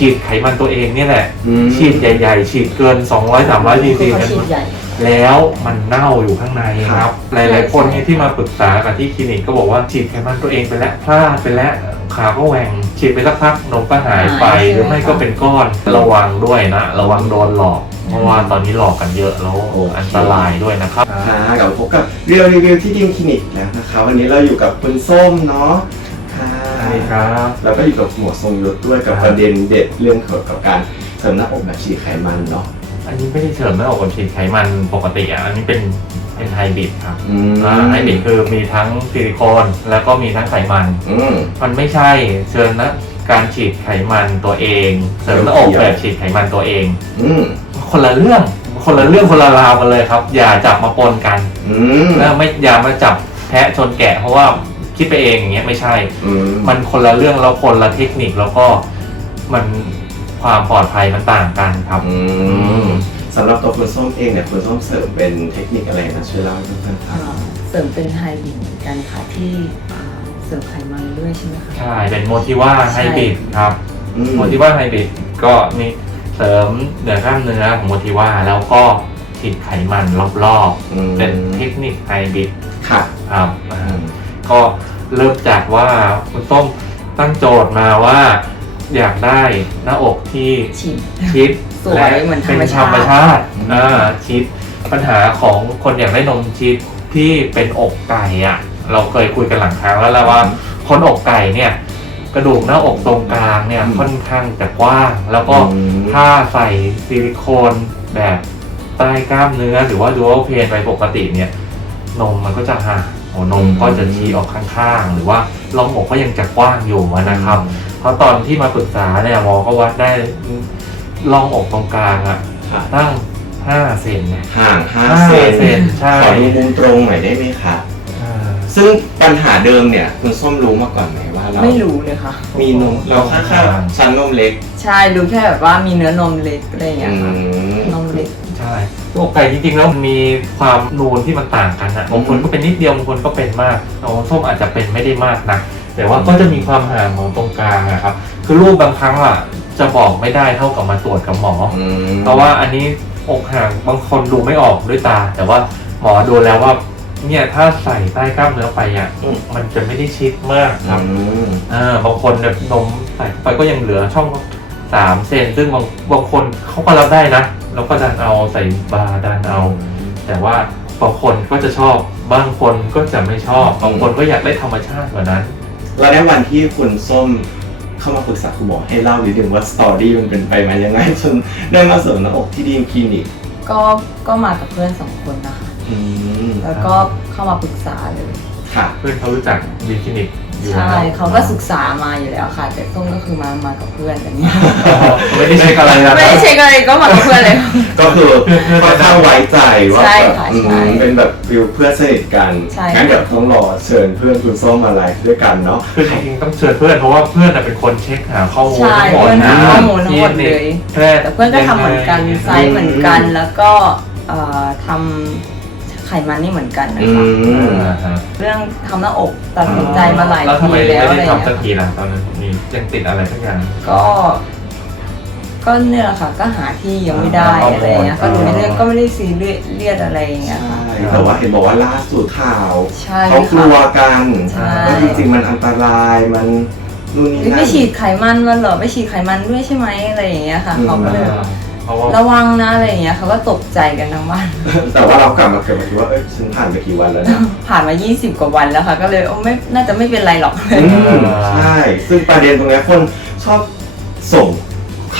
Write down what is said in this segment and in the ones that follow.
ฉีดไขมันตัวเองเนี่ยแหละ อืม ฉีดใหญ่ ๆ ฉีดเกิน 200 300ซีซีเขาฉีดใหญ่ แล้วมันเน่าอยู่ข้างในครับ หลายๆคนเนี่ยที่มาปรึกษากับที่คลินิกก็บอกว่าฉีดไขมันตัวเองไปแล้วพลาดไปแล้วขาก็แหว่งฉีดไปสักพักนมก็หายไปหายหรือไม่ใช่ไหมก็เป็นก้อนระวังด้วยนะ ระวังโดนหลอก เพราะว่าตอนนี้หลอกกันเยอะแล้วโอเค อันตรายด้วยนะครับ ค่ะกลับมาพบกับเรียวรีวิวที่ดิมคลินิกแล้วนะคะ วันนี้เราอยู่กับคุณส้มเนาะ ค่ะใช่ครับ แล้วก็อยู่กับหมวดทรงยศด้วยกับครับประเด็นเด็ดเรื่องเกี่ยวกับการเสริมหน้าอกแบบฉีดไขมันเนาะอันนี้ไม่ได้เสริมหน้าอกกับฉีดไขมันปกติอะอันนี้เป็นเป็นไฮบริดครับอืมอ่าไฮบริดคือมีทั้งซิลิโคนแล้วก็มีทั้งไขมัน อืม มันไม่ใช่เชิญนะการฉีดไขมันตัวเอง เสริมหน้าอกเกี่ยว แบบฉีดไขมันตัวเอง อืมคนละเรื่องคนละเรื่องคนละราวกันเลยครับ อย่าจับมาปนกันอืม แล้วไม่อย่ามาจับแพะชนแกะ เพราะว่า คิดไปเองอย่างเงี้ยไม่ใช่ อืมมันคนละเรื่องแล้วคนละเทคนิคแล้วก็มันความปลอดภัยมันต่างกันครับ อืมสำหรับตัวคุณส้มเองเนี่ยคุณส้มเสริมเป็นเทคนิคอะไรนะช่วยเล่าให้เพื่อนๆฟัอ่าง เสริมเป็นไฮบริดเหมือนกันค่ะที่อ่าเสริมไขมันด้วยใช่ไหมคะ ใช่ เป็นโมทิว่าไฮบริดครับอืมโมทิว่าไฮบริดก็มีเสริมเหนือกล้ามเนื้อของโมทิว่าแล้วก็ฉีดไขมันรอบอืมๆเป็นเทคนิคไฮบริดค่ะครับอ่าอืม ก็เริ่มจากว่าคุณส้มตั้งโจทย์มาว่า อยากได้หน้าอกที่ฉีดชิดสวยและเหมือนธรเป็นรมธชารติรมชาติอ่าชิดปัญหาของคนอยากได้นมชิดที่เป็นอกไก่อะเราเคยคุยกันหลังครั้งแล้วแหละว่า คนอกไก่เนี่ย กระดูกหน้าอกตรงกลางเนี่ยอืม ค่อนข้างจะกว้าง แล้วก็อืมถ้าใส่ซิลิโคนแบบใต้กล้ามเนื้อหรือว่าดูอัลเพนไปปกติเนี่ย นมมันก็จะห่าง โอ้นมก็จะชี้ออกข้างๆ หรือว่าร่องอกก็ยังจะกว้างอยู่อะนะครับ เพราะตอนที่มาปรึกษาเนี่ยหมอก็วัดได้ร่องอกตรงกลางอะค่ะตั้ง5เซนเนี่ยห่างห้าห้าเซนเซนใช่ขอดูมุมตรงหน่อยได้ไหมคะอ่าซึ่งปัญหาเดิมเนี่ยคุณส้มรู้มาก่อนไหมว่าเราไม่รู้เลยค่ะ มีนมเราค่าค่าชั้นนมเล็ก ใช่รู้แค่แบบว่ามีเนื้อนมเล็กอะไรอย่างเงี้ยอืค่ะมนมเล็กใช่อกไก่จริงๆแล้วมันมีความนูนที่มันต่างกันอะบางคนก็เป็นนิดเดียวบางคนก็เป็นมากน้องส้มอาจจะเป็นไม่ได้มากนะแต่ว่าก็จะมีความห่างของตรงกลางอะครับ คือรูปบางครั้งอะจะบอกไม่ได้เท่ากับมาตรวจกับหมออืมเพราะว่าอันนี้อกห่างบางคนดูไม่ออกด้วยตา แต่ว่าหมอดูแล้วว่าเนี่ยถ้าใส่ใต้กล้ามเนื้อไปอะมันจะไม่ได้ชิดมากครับอืมอ่าบางคนแบบนมใส่เข้าไปก็ยังเหลือช่องสามเซนซึ่งบางบางคนเขาก็รับได้นะ แล้วก็ดันเอาใส่บาร์ดันเอา แต่ว่าบางคนก็จะชอบ บางคนก็จะไม่ชอบ บางคนก็อยากได้ธรรมชาติกว่านั้น แล้วในวันที่คุณส้มเข้ามาปรึกษาคุณหมอให้เล่านิดนึงว่าสตอรี่มันเป็นไปมายังไงจนได้มาเสริมหน้าอกที่ดีมคลินิกก็ก็มากับเพื่อนสองคนนะคะ อืมแล้วก็เข้ามาปรึกษาเลย ค่ะ เพื่อนเขารู้จักดีคลินิก อยู่แล้ใช่วเขาก็ศึกษามาอยู่แล้วค่ะ แต่ส้มก็คือมามากับเพื่อนแบบนี้ไม่ได้เช็คอะไรนะไม่ได้เช็คอะไรก็มากับเพื่อนเลย ก็คือค่อนข้างไว้ใจว่าใช่แบบค่ะอืมใช่ เป็นแบบฟิลเพื่อนสนิทกันใช่ งั้นเดี๋ยวต้องรอเชิญเพื่อนคุณส้มมาไลฟ์ด้วยกันเนาะ คือจริงๆต้องเชิญเพื่อนเพราะว่าเพื่อนน่ะเป็นคนเช็คหาข้อมูลใช่ทั้งหมดเพื่อนนะหาข้อมูลทั้งหมดเลยแพทย์แต่เพื่อนก็ทำเหมือนกันยังงไซส์เหมือนกันแล้วก็เอ่อทำ ไขมันนี่เหมือนกันนะอืคะมอ่าฮะเรื่องทำหน้าอกตัดสินใจมาหลายแล้วทำทีไมแล้วไม่อะไรได้อย่างทำสักเงี้ยทีล่ะตอนนั้นมียังติดอะไรสักอย่าง ก็ ก็เนี่ยแหละค่ะ ก็หาที่ยังไม่ได้อ่าอะไรอย่างเงี้ยข้ก็อมูลดูในเรื่องก็ไม่ได้ซีเรียสอะไรอย่างเงี้ยใช่ค่ะแต่ว่าเห็นบอกว่าล่าสุดข่าวใช่เขากลัวค่ะกันใช่ ว่าจริงๆมันอันตรายมันนู่นนี่เฮ้ยนั่ไม่นฉีดไขมันมันเหรอไม่ฉีดไขมันด้วยใช่ไหมอะไรอย่างเงี้ยค่ะอืม เขาก็เลยแบบเพ ราะว่าระวังนะอะไรอย่างเงี้ยเขาก็ตกใจกันทั้งบ้าน แต่ว่าเรากลับมาเกิดมาคิดว่าเอ้ยฉันผ่านไปกี่วันแล้วนะผ่านมา 20 กว่าวันแล้วค่ะ ก็เลยโอ้ไม่น่าจะไม่เป็นไรหรอก อืมใช่ ซึ่งประเด็นตรงเนี้ยคนชอบส่ง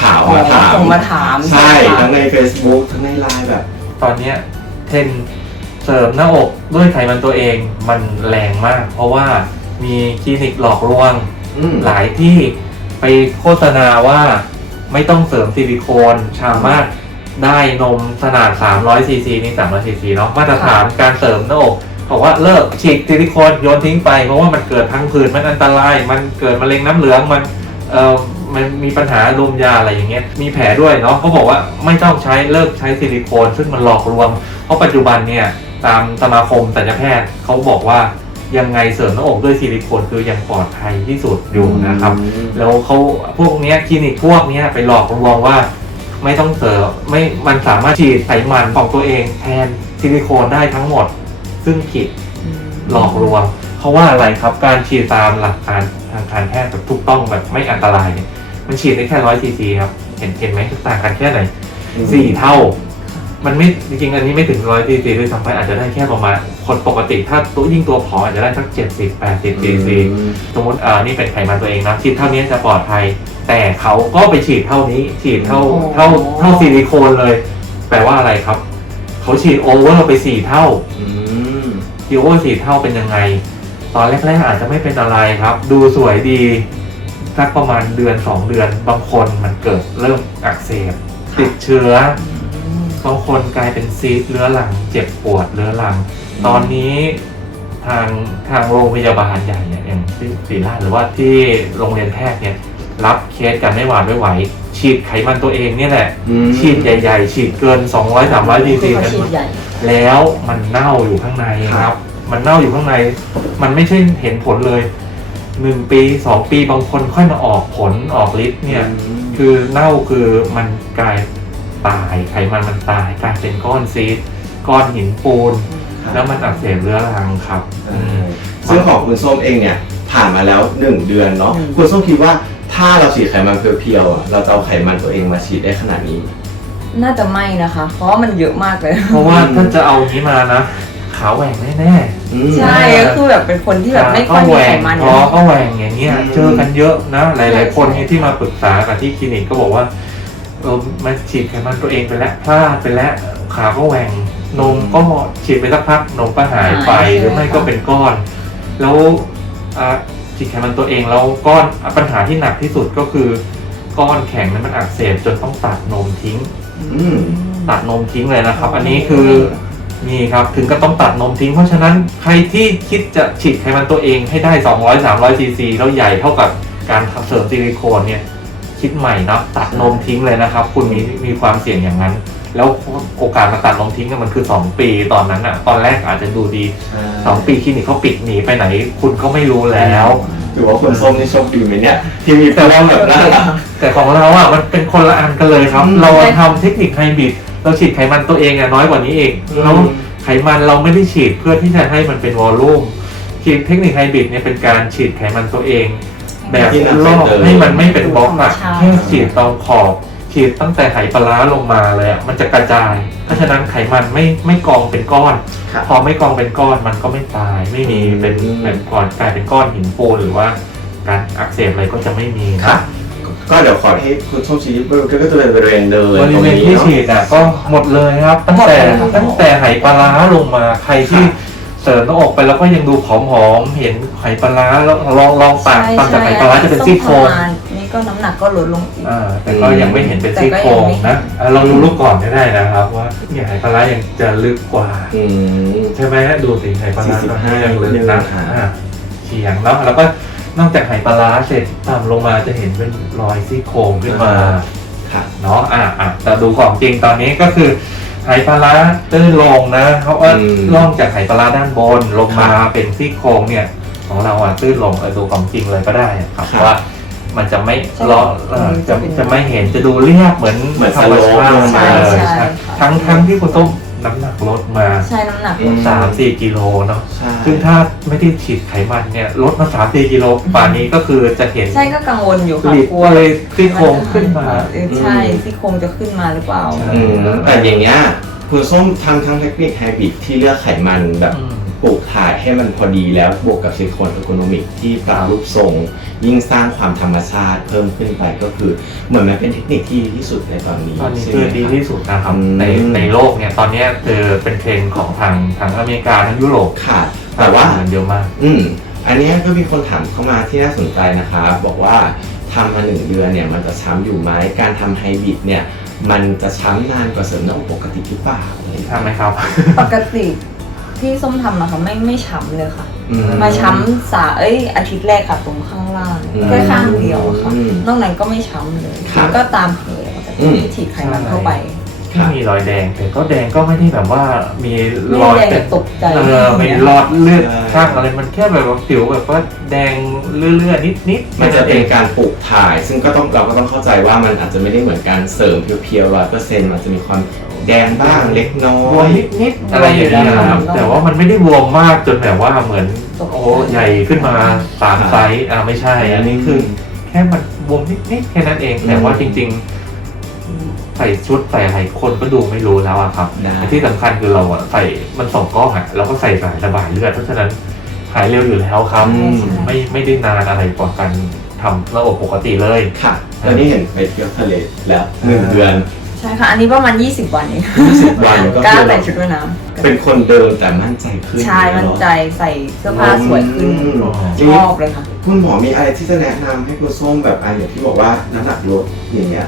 ข่าวมาถามส่งมาถามใช่ค่ะทั้งใน Facebook ทั้งในไลน์แบบ ตอนเนี้ยเทรนด์เสริมหน้าอกด้วยไขมันตัวเองมันแรงมาก เพราะว่ามีคลินิกหลอกลวงอืมหลายที่ไปโฆษณาว่า ไม่ต้องเสริมซิลิโคนสามารถได้นมขนาด 300ซีซีนี่300ซีซีเนาะมาตรฐานการเสริมหน้าอกบอกว่าเลิกฉีดซิลิโคนโยนทิ้งไปเพราะว่ามันเกิดพังผืดมันอันตราย มันเกิดมะเร็งน้ำเหลืองมันเอ่อมันมีปัญหาลมยาอะไรอย่างเงี้ยมีแผลด้วยเนาะเขาบอกว่าไม่ต้องใช้เลิกใช้ซิลิโคนซึ่งมันหลอกลวงเพราะปัจจุบันเนี่ยตามสมาคมศัลยแพทย์เขาบอกว่า ยังไงเสริมหน้าอกด้วยซิลิโคนคือยังปลอดภัยที่สุดอยู่นะครับอืมแล้วเขาพวกเนี้ยคลินิกพวกเนี้ยไปหลอกลวงว่า ไม่ต้องเสริมไม่มันสามารถฉีดไขมันของตัวเองแทนซิลิโคนได้ทั้งหมด ซึ่งผิดหลอกลวง เพราะว่าอะไรครับการฉีดตามหลักการทางการแพทย์แบบถูกต้องแบบไม่อันตรายเนี่ยมันฉีดได้แค่ร้อยซีซีครับ เห็นเห็นไหมต่างกันแค่ไหนสี่เท่า มันไม่จริงๆอันนี้ไม่ถึงร้อยซีซีด้วยซ้ำไปอาจจะได้แค่ประมาณคนปกติถ้าตัวยิ่งตัวผอมอาจจะได้สักเจ็ดสิบแปดสิบซีซีอืมสมมติอ่านี่เป็นไขมันตัวเองนะฉีดเท่านี้จะปลอดภัย แต่เขาก็ไปฉีดเท่านี้ ฉีดเท่าโอ้เท่าเท่าซิลิโคนเลย แปลว่าอะไรครับ เขาฉีดโอเวอร์ไปสี่เท่าอืมทีโอเวอร์สี่เท่าเป็นยังไง ตอนแรกๆอาจจะไม่เป็นอะไรครับ ดูสวยดีสักประมาณเดือนสองเดือนบางคนมันเกิดเริ่มอักเสบติดเชื้อ บางคนกลายเป็นซีสต์เรื้อรังเจ็บปวดเรื้อรัง ตอนนี้ทางทางโรงพยาบาลใหญ่เนี่ยอย่างที่ศรีราชหรือว่าที่โรงเรียนแพทย์เนี่ยรับเคสกันไม่หวาดไม่ไหว ฉีดไขมันตัวเองเนี่ยแหละ อืม ฉีดใหญ่ ๆ ฉีดเกิน 200 300ซีซีคือเขากันฉีดใหญ่ แล้วมันเน่าอยู่ข้างในครับ มันเน่าอยู่ข้างใน มันไม่ใช่เห็นผลเลยหนึ่งปีสองปีบางคนค่อยมาออกผลออกฤทธิ์เนี่ย คือเน่าคือมันกลาย ตายไขมันมันตายกลายเป็นก้อนซีสต์ก้อนหินปูน แล้วมันอักเสบเรื้อรังครับเออซึ่งของคุณส้มเองเนี่ยผ่านมาแล้วหนึ่งเดือนเนาะอืม คุณส้มคิดว่าถ้าเราฉีดไขมันเพียวๆอะเราจะเอาไขมันตัวเองมาฉีดได้ขนาดนี้ไหมน่าจะไม่นะคะ เพราะว่ามันเยอะมากเลย เพราะว่าถ้าจะเอานี้มานะขาวแหว่งแน่อืม ใช่ก็คือแบบเป็นคนที่แบบไม่ค่อยมีไขมันคอก็แหว่งอย่างเงี้ยอืม เจอกันเยอะนะ หลายใช่ๆคนใช่เนี่ยที่มาปรึกษากับที่คลินิกก็บอกว่า เออมาฉีดไขมันตัวเองไปแล้วพลาดไปแล้วขาก็แหว่งนมก็ฉีดไปสักพักนมก็หายไปหรือไม่ก็เป็นก้อน แล้วอะฉีดไขมันตัวเองแล้วก้อนอะปัญหาที่หนักที่สุดก็คือ ก้อนแข็งนั้นมันอักเสบจนต้องตัดนมทิ้งอืมตัดนมทิ้งเลยนะครับ อันนี้คือนี่ครับถึงก็ต้องตัดนมทิ้ง เพราะฉะนั้นใครที่คิดจะฉีดไขมันตัวเองให้ได้ 200 300ซีซีแล้วใหญ่เท่ากับการทำเสริมซิลิโคนเนี่ย คิดใหม่นะตัดนมทิ้งเลยนะครับ คุณมีมีความเสี่ยงอย่างนั้น แล้วโอกาสมาตัดนมทิ้งเนี่ยมันคือ 2 ปีตอนนั้นอะตอนแรกอาจจะดูดี2ปีคลินิกเขาปิดหนีไปไหน คุณก็ไม่รู้แล้วถือว่าคุณส้มนี่โชคดีไหมเนี่ย ที่มีเพื่อนแบบนั้นอะแต่ของเราอะมันเป็นคนละอันกันเลยครับอืมเราทำเทคนิคไฮบริดเราฉีดไขมันตัวเองอะน้อยกว่านี้เองอืมแล้วไขมันเราไม่ได้ฉีดเพื่อที่จะให้มันเป็นวอลลุ่มฉีดเทคนิคไฮบริดเนี่ยเป็นการฉีดไขมันตัวเอง แบบรอบให้มันไม่เป็นบล็อกอะใช่ แค่ฉีดตรงขอบฉีดตั้งแต่ไหปลาร้าลงมาเลยอะมันจะกระจาย เพราะฉะนั้นไขมันไม่ไม่กองเป็นก้อน ครับ พอไม่กองเป็นก้อนมันก็ไม่ตาย ไม่มีเป็นอืม เป็นก้อนกลายเป็นก้อนหินปูนหรือว่า การอักเสบอะไรก็จะไม่มีครันะบก็เดี๋ยวขอให้คุณส้มชี้บริเวณก็จะเป็นบริเวณเลยบริตรงเวณนี้ที่เนาะ ฉีดอะก็หมดเลยครับ ตั้งแต่หมดเลยครับตั้งแต่ไหปลาร้าลงมาใครที่ครับ เสริมหน้าอกไปแล้วก็ยังดูผอมๆเห็นไหปลาร้าแล้วลองลองปากตามจากไหปลาร้าจะเป็นซี่โครงประมาณนี่ก็น้ำหนักก็ลดลงอีก อ่าแต่ก็ยังไม่เห็นเป็นแต่ซี่ก็โครยังงไม่เห็นนะอะเราดูรูปก่อนก็ได้นะครับ ว่าเนี่ยไหปลาร้ายังจะลึกกว่า อืม ใช่ไหมดูสิไหปลาร้า45ยังลึกนะอ่าอ่าเฉียงเนาะแล้วก็นอกจากไหปลาร้าเสร็จต่ำลงมาจะเห็นเป็นรอยซี่โครงขึ้นมา ค่ะ เนาะอะอะแต่ดูของจริงตอนนี้ก็คือ ไหปลาร้าตื้นลงนะเพราะว่าอืม ล่องจากไหปลาร้าด้านบนลงมาครับเป็นซี่โครงเนี่ย ของเราอะตื้นลงเออดูของจริงเลยก็ได้ครับครับว่า มันจะไม่ใช่เลาะเออจะจะเป็นจะไม่เห็นจะดูเรียบเหมือนเหมือนธรรมชาติสโลปลงมาเออใช่ใช่ค่ะทั้งทั้งที่คุณต้ม น้ำหนักลดมาใช่น้ำหนักอืมสามสี่กิโลเนาะใช่ซึ่งถ้าไม่ได้ฉีดไขมันเนี่ยลดมาสามสี่กิโลป่านนี้ก็คือจะเห็นใช่ก็กังวลอยู่ค่ะหลีบกลัวเลยซี่โครงขึ้นมาเออใช่ซี่โครงจะขึ้นมาหรือเปล่าใช่อืมแต่อย่างเงี้ยคุณส้มทำทั้งเทคนิคไฮบริดที่เลือกไขมันแบบ อืม ปลูกถ่ายให้มันพอดีแล้วบวกกับซิลิโคนอัลโกนมิกที่ปรับรูปทรง ยิ่งสร้างความธรรมชาติเพิ่มขึ้นไปก็คือ เหมือนมันเป็นเทคนิคที่ดีที่สุดในตอนนี้ตอนนี้ใช่คือไหมดีรับที่สุดนะครับอืมในในโลกเนี่ยตอนเนี้ยคือเป็นเทรนด์ของทางทางอเมริกาทั้งยุโรปค่ะ แต่ว่ามันเยอะมาก อืมอันเนี้ยก็มีคนถามเข้ามาที่น่าสนใจนะคะบอกว่าทำมาหนึ่งเดือนเนี่ยมันจะช้ำอยู่ไหมการทำไฮบริดเนี่ยมันจะช้ำนานกว่าเสริมหน้าอกปกติหรือเปล่าอะไรอย่างเงี้ยทำไหมครับ ปกติ ที่ส้มทำอะค่ะไม่ไม่ช้ำเลยค่ะ อืมาช้ำสาเอ้ยอาทิตย์แรกค่ะตรงข้างล่างอืมแค่ข้างเดียวค่ะอืมนอกนั้นก็ไม่ช้ำเลยครับก็ตามแผลปกอืติมที่ฉีดไขมันเข้าไป ที่มีรอยแดง แต่ก็แดงก็ไม่ได้แบบว่ามีไม่รอยได้แดงเป็แบนบตกใจเออไม่รอดเลือดข้างอะไรมันแค่แบบว่าผิวแบบว่าแดงเลื่อนๆนิดๆมันจะแค่เป็นการปลูกถ่าย ซึ่งก็ต้องเราก็ต้องเข้าใจว่ามันอาจจะไม่ได้เหมือนการเสริมเพียวๆร้อยเปอร์เซ็นต์มันจะมีความแดงบ้างเล็กน้อบวมยนิดๆอะไรอย่างเงี้ยครับแต่ว่ามันไม่ได้บวมมากจนแบบว่าเหมือนโอ้ใหญ่ขึ้นมาสามไซส์อ่าไม่ใช่อันนี้คือแค่มันบวมนิดๆแค่นั้นเองแต่ว่าจริง ๆ ใส่ชุดใส่อะไรคนก็ดูไม่รู้แล้วอะครับได้แต่ที่สำคัญคือเราอะใส่มันส่องกล้องอะเราก็ใส่สายระบายเลือดเพราะฉะนั้นหายเร็วอยู่แล้วครับ อืม ไม่ไม่ได้นานอะไรกว่าการทำระบบปกติเลย ค่ะ ตอนนี้เห็นไปเที่ยวทะเลแล้วหนึ่งเดือนใช่ค่ะ อันนี้ประมาณ 20 วันเอง20วันก็กล้าคือใส่ชุดว่ายน้ำเป็นคนเดิมแต่มั่นใจขึ้นใช่มั่นใจใส่เสื้อผ้าสวยขึ้นอืมชอบเลยค่ะ คุณหมอมีอะไรที่จะแนะนำให้คุณส้มแบบอันอย่างที่บอกว่าน้ำหนักลดอย่างเงี้ย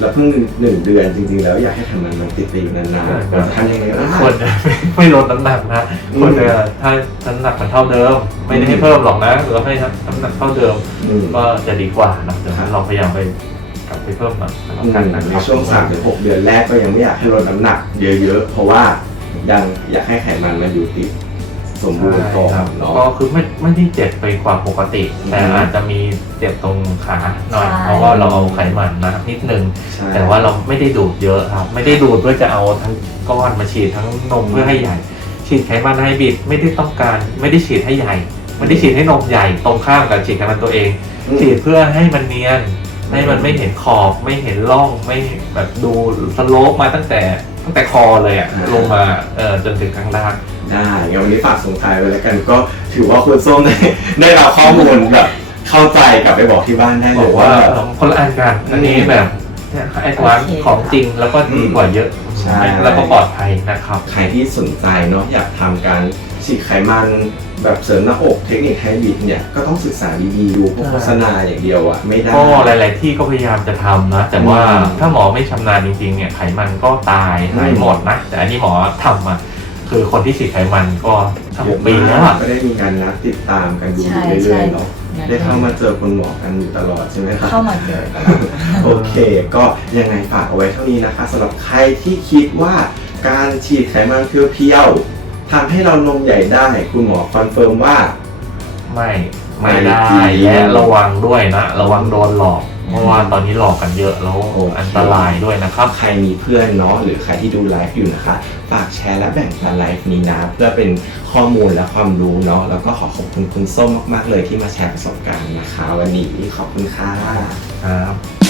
แล้วเพิ่งหนึ่งเดือนจริง ๆ แล้วอยากให้ทำมันมันติดไปอยู่นานๆเราจะทำยังไงบ้างควรจะไม่ลดน้ำหนักนะอืมควรจะถ้าน้ำหนักมันเท่าเดิม ไม่ได้ให้เพิ่มหรอกนะหรือว่าให้น้ำหนักเท่าเดิมอืม ก็จะดีกว่านะเดี๋ยวครับเราพยายามไปกลับไปเพิ่มหน่อยแล้วกันนะคในรับช่วง3าถึงหเดือนแรกก็ยังไม่อยากให้ลดน้ำหนักเยอะๆ เพราะว่ายังอยากให้ไขมันมันอยู่ติด สมบูรณ์ก่อนใช่ครับเนาะ ก็คือไม่ไม่ได้เจ็บไปกว่าปกติ แต่อืมอาจจะมีเจ็บตรงขาหน่อยใช่เพราะว่าเราเอาไขมันมานิดนึง ใช่ แต่ว่าเราไม่ได้ดูดเยอะครับ ไม่ได้ดูดเพื่อจะเอาทั้งก้อนมาฉีดทั้งนมเพื่อให้ใหญ่ ฉีดไขมันไฮบริดไม่ได้ต้องการ ไม่ได้ฉีดให้ใหญ่ ไม่ได้ฉีดให้นมใหญ่ตรงข้ามกับฉีดไขมันตัวเองอืมฉีดเพื่อให้มันเนียน ให้มันไม่เห็นขอบไม่เห็นร่องไม่แบบดูสโลปมาตั้งแต่ตั้งแต่คอเลยอะอ่าลงมาเออจนถึงข้างล่าง ได้งั้นวันนี้ฝากส่งท้ายไว้แล้วกันก็ถือว่าคุณส้มได้ได้รับข้อมูลแบบเข้าใจกลับไปบอกที่บ้านได้เลบอยกว่าว่าแบบ คนละอันกันอันนี้แบบไอ้ร้านโอเคของจริงแล้วก็ดีกว่าเยอะใช่ แล้วก็ปลอดภัยนะครับ ใครที่สนใจเนาะอยากทำการฉีดไขมันแบบเสริมหน้าอกเทคนิคไฮบริดเนี่ยก็ต้องศึกษาดีๆดูพวกโฆษณาอย่างเดียวอะไม่ได้ ก็หลาย ๆ ที่ก็พยายามจะทำนะ แต่ว่าอืมถ้าหมอไม่ชำนาญจริง ๆ เนี่ยไขมันก็ตายหายอืมหมดนะ แต่อันนี้หมอทำมา คือคนที่ฉีดไขมันก็ทำปีแล้วอะ ก็ได้มีการนัดติดตามกันดูใช่เรื่ใช่อยๆเนาะได้เข้ามาเจอคุณหมอกันอยู่ตลอดใช่ไหมครับเข้ามาเจอกัน โอเค ก็ยังไงฝากเอาไว้เท่านี้นะคะสำหรับใครที่คิดว่าการฉีดไขมันเพียวๆทำให้เรานมใหญ่ได้ คุณหมอคอนเฟิร์มว่า ไม่ไม่ได้ไม่จริง และระวังด้วยนะ ระวังโดนหลอก เพราะว่าตอนนี้หลอกกันเยอะแล้วโอเค อันตรายด้วยนะครับ ใครมีเพื่อนเนาะหรือใครที่ดูไลฟ์อยู่นะคะฝากแชร์และแบ่งปันไลฟ์นี้นะเพื่อเป็นข้อมูลและความรู้เนาะแล้วก็ขอขอบคุณคุณส้มมากๆเลยที่มาแชร์ประสบการณ์นะคะ วันนี้ขอบคุณค่ะ ครับ